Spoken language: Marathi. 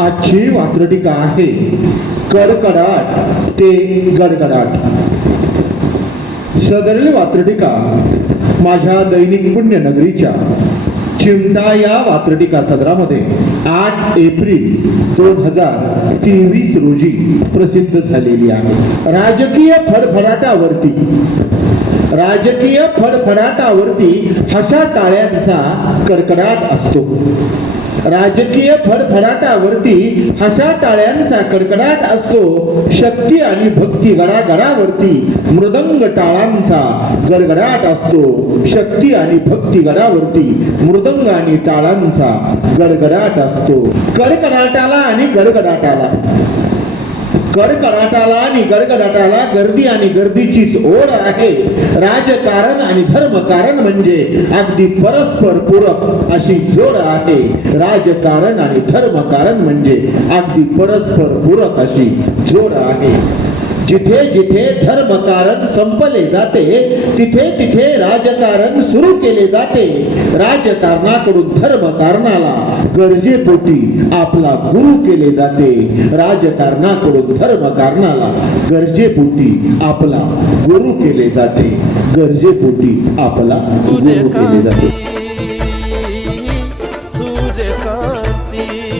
आजची वात्रटिका आहे. कडकडाट ते गडगडाट. सदरील वात्रटिका माझ्या दैनिक पुण्यनगरीच्या चिमटा या वात्रटिका सदरामध्ये आठ एप्रिल दोन हजार तेवीस रोजी प्रसिद्ध झालेली आहे. राजकीय फडफडाटावरती राजकीय फडफडाटावरती हशा टाळ्यांचा कडकडाट असतो. राजकीय फडफडाटावरती हशा टाळ्यांचा कडकडाट असतो. शक्ती आणि भक्ती गडागडावरती मृदंग टाळांचा गडगडाट असतो. शक्ती आणि भक्ती गडावरती मृदंग आणि टाळांचा गडगडाट असतो. कडकडाटाला आणि गडगडाटाला. कडकडाटाला आणि गडगडाटाला गर्दी आणि गर्दीचीच ओढ आहे. राजकारण आणि धर्मकारण म्हणजे अगदी परस्पर पूरक अशी जोड आहे. राजकारण आणि धर्मकारण म्हणजे अगदी परस्पर पूरक अशी जोड आहे. जिथे जिथे धर्मकारण संपले जाते तिथे तिथे राजकारण सुरू केले जाते. राजकारणाकडून धर्मकारणाला गरजेपोटी आपला गुरु केले जाते. राजकारणाकडून धर्मकारणाला गरजेपोटी आपला गुरु केले जाते. गरजेपोटी आपला गुरु केले जाते.